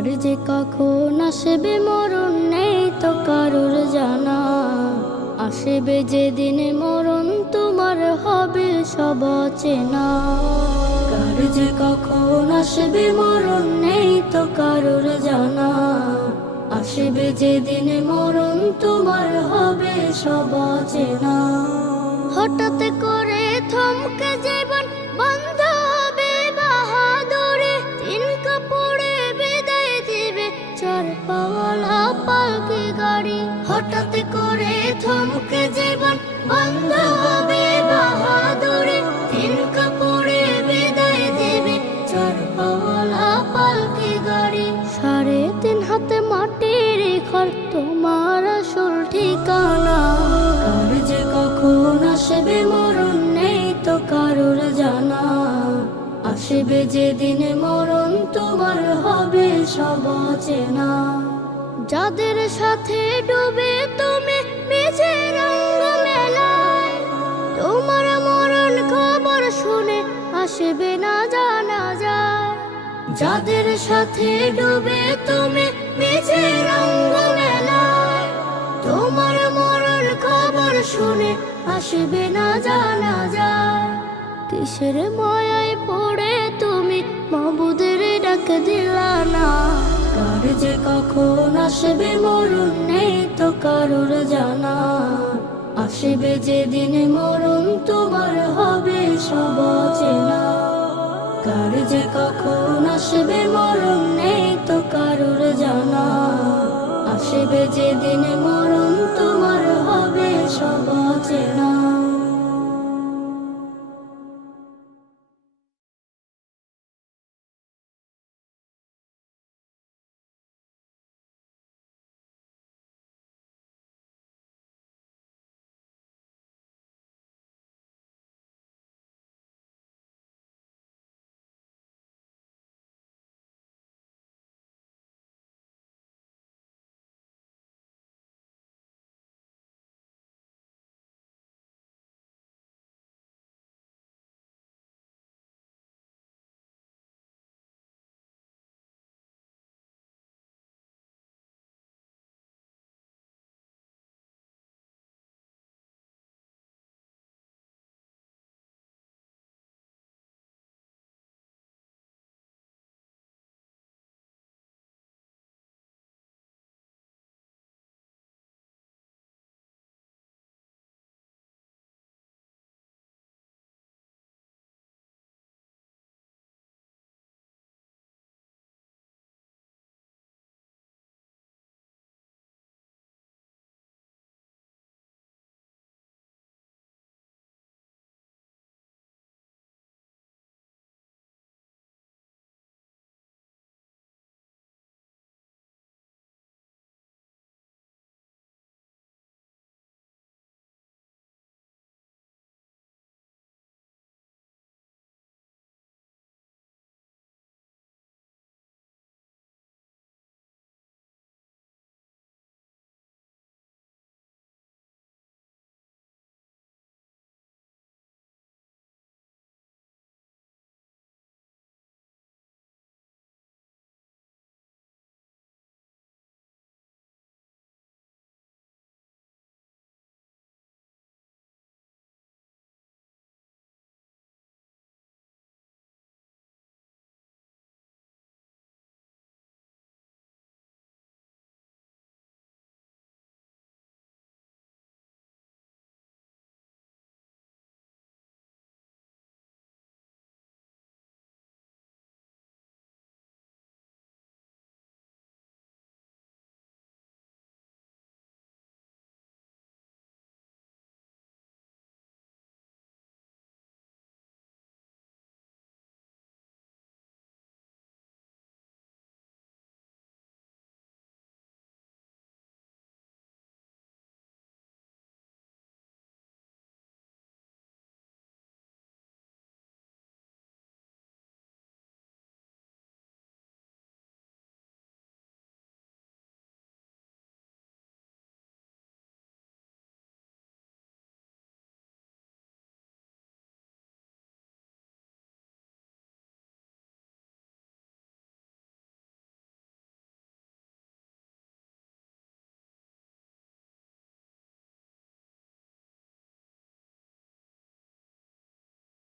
কার যে কখন আসবে মরণ নেই তো কারোর জানা। আসবে যেদিন মরণ তোমার হবে সব চেনা। কার যে কখন আসবে মরণ নেই তো কারোর জানা। আসবে যেদিন মরণ তোমার হবে সব চেনা। হঠাৎ করে থমকে জীবন বন্ধ হবে বাহাদুরে। তিন কাপড়ে বিদায় দিবে চার পাওয়ালা পালকি গাড়ি। হঠাৎ করে থমকে জীবন বন্ধ হবে বাহাদুরে। তিন কাপড়ে বিদায় দিবে চার পাওয়ালা পালকি গাড়ি। 3.5 হাতে মাটির ঘর তোমার আসল ঠিকানা। কার যে কখন আসবে মরণ নেই তো কারোর জানা। আসবে যেদিন মরণ তোমার হবে সব চেনা। যাদের সাথে ডুবে তুমি মেঝের রঙ মেলায়, তোমার মরণ খবর শুনে আসবে না জানা যায়। যাদের সাথে ডুবে তুমি মেঝের রঙ মেলায়, তোমার মরণ খবর শুনে আসবে না জানা যায়। কিসের মায়ায় পড়ে তুমি মাবুদের ডাক দিলা না। কার যে কখন আসবে মরণ নেই তো কারোর জানা। আসবে যেদিন মরণ তোমার হবে সব চেনা। কার যে কখন আসবে মরণ নেই